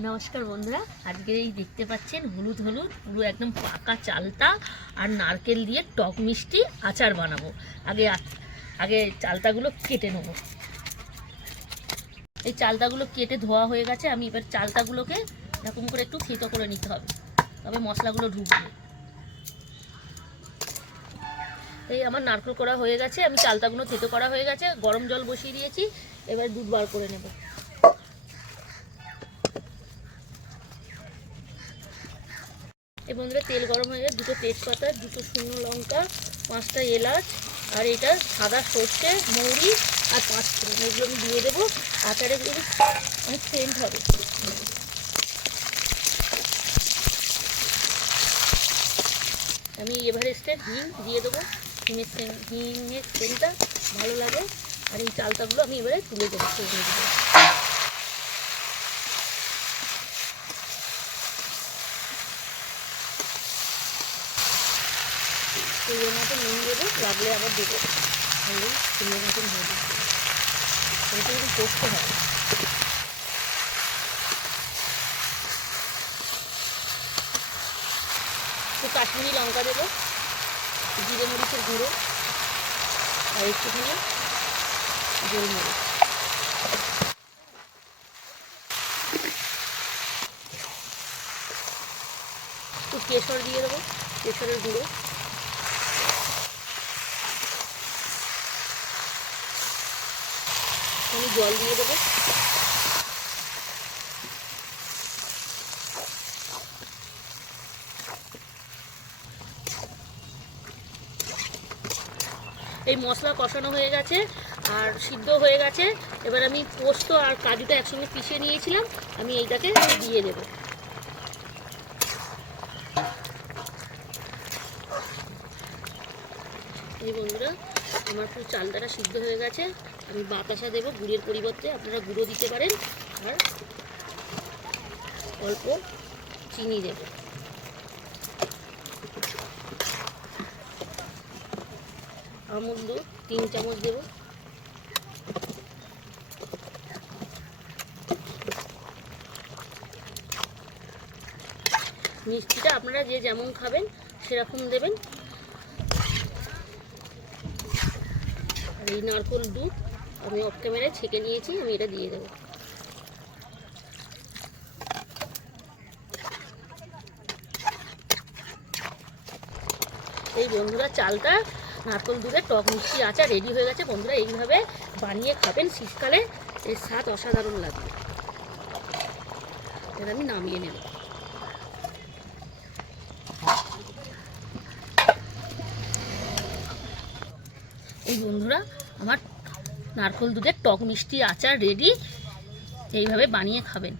নমস্কার বন্ধুরা, আজকে এই দেখতে পাচ্ছেন হলুদ হলুদ পুরো একদম পাকা চালতা আর নারকেল দিয়ে টক মিষ্টি আচার বানাবো। আগে চালতাগুলো কেটে নেব। এই চালতাগুলো কেটে ধোয়া হয়ে গেছে। আমি এবার চালতাগুলোকে এরকম করে একটু থেতো করে নিতে হবে, তবে মশলাগুলো ঢুকবে। এই আমার নারকেল করা হয়ে গেছে, আমি চালতাগুলো থেতো করা হয়ে গেছে, গরম জল বসিয়ে দিয়েছি। এবার দুধ বার করে নেব। এই বন্ধুরা, তেল গরম হয়ে গেছে, দুটো তেজপাতা, দুটো শুকনো লঙ্কা, 5টা এলাচ, আর এটা সাদা সর্ষে, মৌরি আর 5 ফোড়ন, এগুলো আমি দিয়ে দেবো। আচারে অনেক সেন্ট হবে। আমি এভারেস্টের হিং দিয়ে দেবো। হিঙের সেন্টটা ভালো লাগে। আর এই চালতাগুলো আমি এবারে তুলে দেবো, সরিয়ে দেবো। তেলের মতন নুন দেবো, লাগলে আবার দেবো। তাহলে তেলের মতন হয়ে যাচ্ছে। এটা কিন্তু কষতে হবে। একটু কাশ্মীরি লঙ্কা দেবো, জিরে মরিচের গুঁড়ো, আর একটুখানি গোলমরিচ। একটু কেশর দিয়ে দেবো, কেশরের গুঁড়ো। আমি জল দিয়ে দেবো। এই মশলা কষানো হয়ে গেছে আর সিদ্ধ হয়ে গেছে। এবার আমি পোস্ত আর কাজুটা একসঙ্গে পিষে নিয়েছিলাম, আমি এইটাকে দিয়ে দেব। এই বন্ধুরা, আমার পুরো চালটাটা সিদ্ধ হয়ে গেছে। আমি বাতাসা দেবো গুড়ের পরিবর্তে, আপনারা গুঁড়ো দিতে পারেন। আর অল্প চিনি দেব। আমুল দুধ 3 চামচ দেব। মিষ্টিটা আপনারা যে যেমন খাবেন সেরকম দেবেন। আর এই নারকেল দুধ আমি অফ ক্যামেরায় ছেঁকে নিয়েছি, আমি এটা দিয়ে দেবো। এই বন্ধুরা, চালটা নারকেল দুধের টক মিষ্টি আচার রেডি হয়ে গেছে। বন্ধুরা, এইভাবে বানিয়ে খাবেন, শীতকালে এর স্বাদ অসাধারণ লাগবে। এবার আমি নামিয়ে নেব। এই বন্ধুরা, আমার নারকেল দুধের টক মিষ্টি আচার রেডি। এইভাবে বানিয়ে খাবেন।